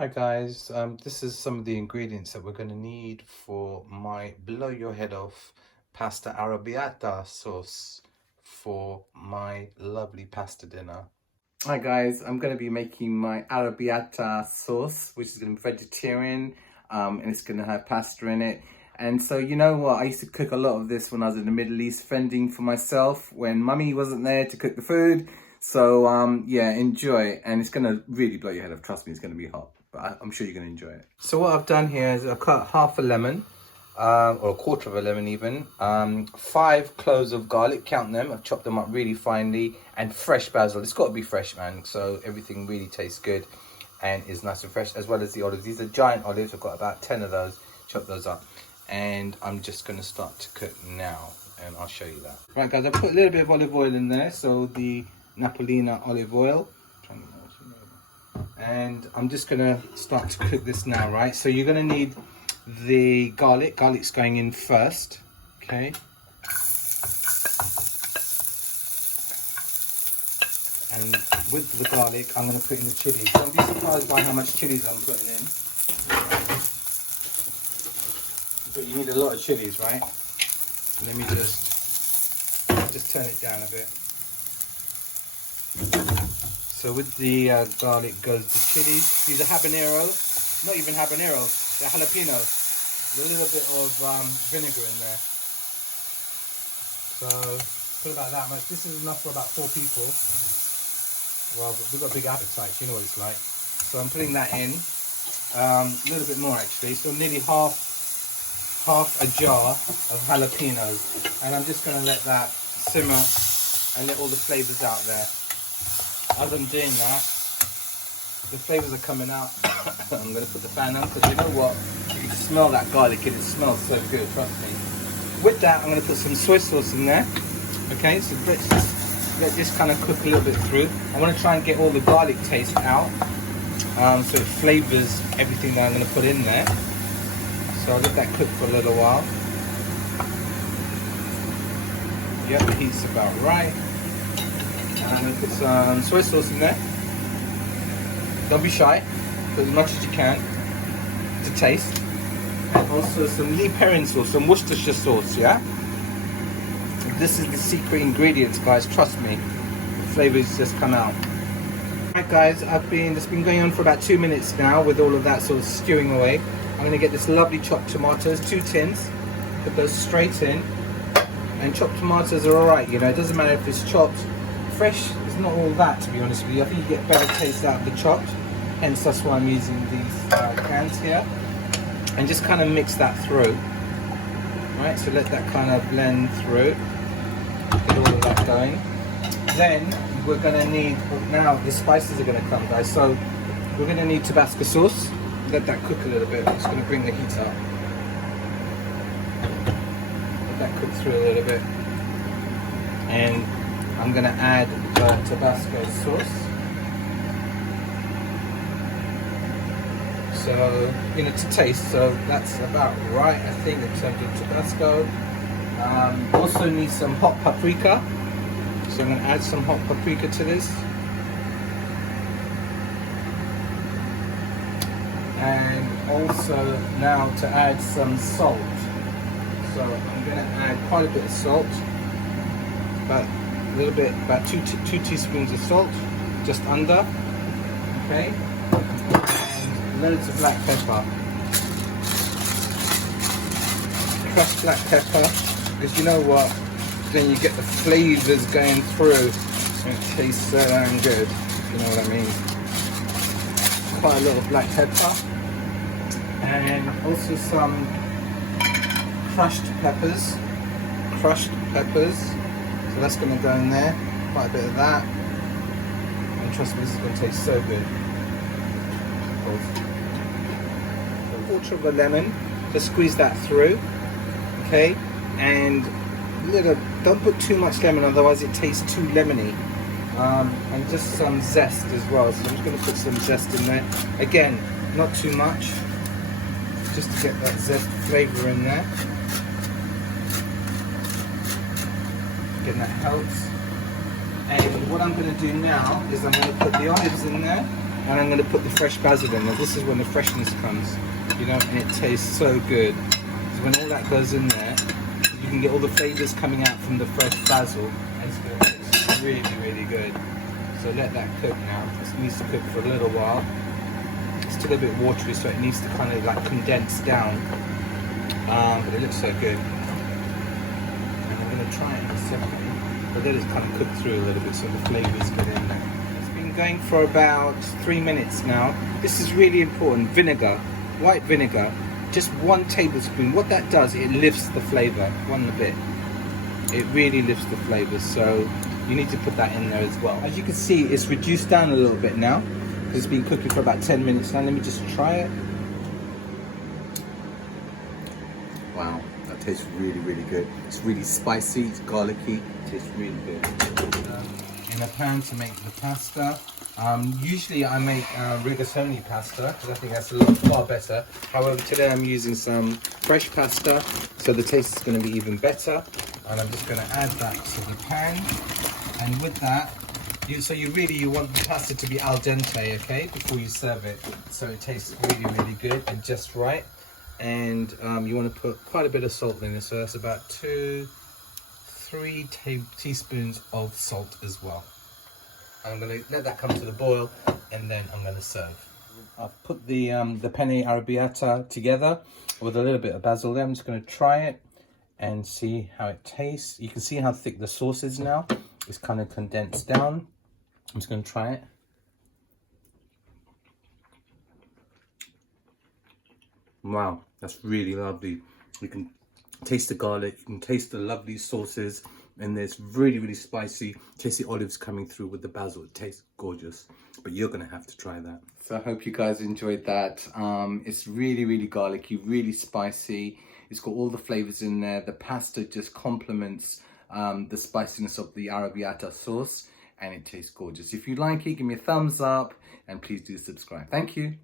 Hi guys, this is some of the ingredients that we're going to need for my blow your head off pasta arrabbiata sauce for my lovely pasta dinner. Hi guys, I'm going to be making my arrabbiata sauce, which is going to be vegetarian, and it's going to have pasta in it. And so you know what, I used to cook a lot of this when I was in the Middle East, fending for myself when mummy wasn't there to cook the food. So yeah, enjoy, and it's going to really blow your head off. Trust me, it's going to be hot, but I'm sure you're going to enjoy it. So what I've done here is I've cut half a lemon, or a quarter of a lemon even, 5 cloves of garlic, count them, I've chopped them up really finely, and fresh basil. It's got to be fresh, man, so everything really tastes good and is nice and fresh, as well as the olives. These are giant olives, I've got about 10 of those, chop those up, and I'm just going to start to cook now, and I'll show you that. Right guys, I put a little bit of olive oil in there, so the Napolina olive oil, and I'm just going to start to cook this now, right? So you're going to need the garlic's going in first, okay? And with the garlic, I'm going to put in the chilies. Don't be surprised by how much chilies I'm putting in. But you need a lot of chilies, right? So let me just turn it down a bit. So with the garlic goes the chilies. These are habaneros, not even habaneros, they're jalapenos. There's a little bit of vinegar in there. So put about that much. This is enough for about 4 people. Well, we've got a big appetite, you know what it's like. So I'm putting that in. A little bit more actually. So nearly half a jar of jalapenos. And I'm just going to let that simmer and let all the flavors out there. As I'm doing that, the flavors are coming out. I'm going to put the fan on because you know what? You can smell that garlic and it smells so good, trust me. With that, I'm going to put some soy sauce in there. Okay, so let's just let this kind of cook a little bit through. I want to try and get all the garlic taste out, so it flavors everything that I'm going to put in there. So I'll let that cook for a little while. Yep, the heat's about right. And I'm going to put some soy sauce in there. Don't be shy, put as much as you can to taste. And also some Lee Perrin sauce, some Worcestershire sauce, yeah? This is the secret ingredients, guys, trust me. The flavors just come out. Alright guys, it's been going on for about 2 minutes now with all of that sort of stewing away. I'm going to get this lovely chopped tomatoes, 2 tins, put those straight in. And chopped tomatoes are alright, you know, it doesn't matter if it's chopped. Fresh is not all that, to be honest with you. I think you get better taste out of the chopped, hence that's why I'm using these cans here. And just kind of mix that through. Right, so let that kind of blend through. Get all of that going. Then we're going to need, now the spices are going to come, guys. So we're going to need Tabasco sauce. Let that cook a little bit. It's going to bring the heat up. Let that cook through a little bit. And I'm going to add the Tabasco sauce. So, you know, to taste, so that's about right, I think, in terms of Tabasco. Also need some hot paprika. So I'm going to add some hot paprika to this. And also now to add some salt. So I'm going to add quite a bit of salt. About a little bit, about two teaspoons of salt, just under, okay, and loads of black pepper, crushed black pepper, because you know what, then you get the flavors going through, and it tastes so damn good, if you know what I mean. Quite a lot of black pepper, and also some crushed peppers, so that's going to go in there, quite a bit of that, and trust me, this is going to taste so good. A quarter of a lemon, just squeeze that through, okay, and don't put too much lemon, otherwise it tastes too lemony, and just some zest as well, so I'm just going to put some zest in there, again, not too much, just to get that zest flavour in there. Again, that helps. And what I'm going to do now is I'm going to put the olives in there, and I'm going to put the fresh basil in. Now this is when the freshness comes, you know, and it tastes so good. So when all that goes in there, you can get all the flavors coming out from the fresh basil, and it's going to taste really, really good. So let that cook now. This needs to cook for a little while. It's still a bit watery, so it needs to kind of like condense down. But it looks so good. And I'm going to try it in a second. But let it kind of cook through a little bit so the flavors get in there. It's been going for about 3 minutes now. This is really important. Vinegar, white vinegar, just 1 tablespoon. What that does, it lifts the flavor one bit. It really lifts the flavors, so you need to put that in there as well. As you can see, it's reduced down a little bit now. It's been cooking for about 10 minutes now. Let me just try it. Wow, that tastes really, really good. It's really spicy, it's garlicky, it tastes really good. In a pan to make the pasta. Usually I make rigatoni pasta because I think that's a lot far better. However, today I'm using some fresh pasta, so the taste is going to be even better. And I'm just going to add that to the pan. And with that, you want the pasta to be al dente, okay, before you serve it, so it tastes really, really good and just right. And you want to put quite a bit of salt in it, so that's about 2-3 teaspoons of salt as well. I'm going to let that come to the boil, and then I'm going to serve. I've put the penne arrabbiata together with a little bit of basil there. I'm just going to try it and see how it tastes. You can see how thick the sauce is now. It's kind of condensed down. I'm just going to try it. Wow, that's really lovely. You can taste the garlic, you can taste the lovely sauces, and there's really, really spicy. Taste the olives coming through with the basil. It tastes gorgeous, but you're going to have to try that. So I hope you guys enjoyed that. It's really, really garlicky, really spicy. It's got all the flavors in there. The pasta just complements the spiciness of the arrabbiata sauce, and it tastes gorgeous. If you like it, give me a thumbs up, and please do subscribe. Thank you.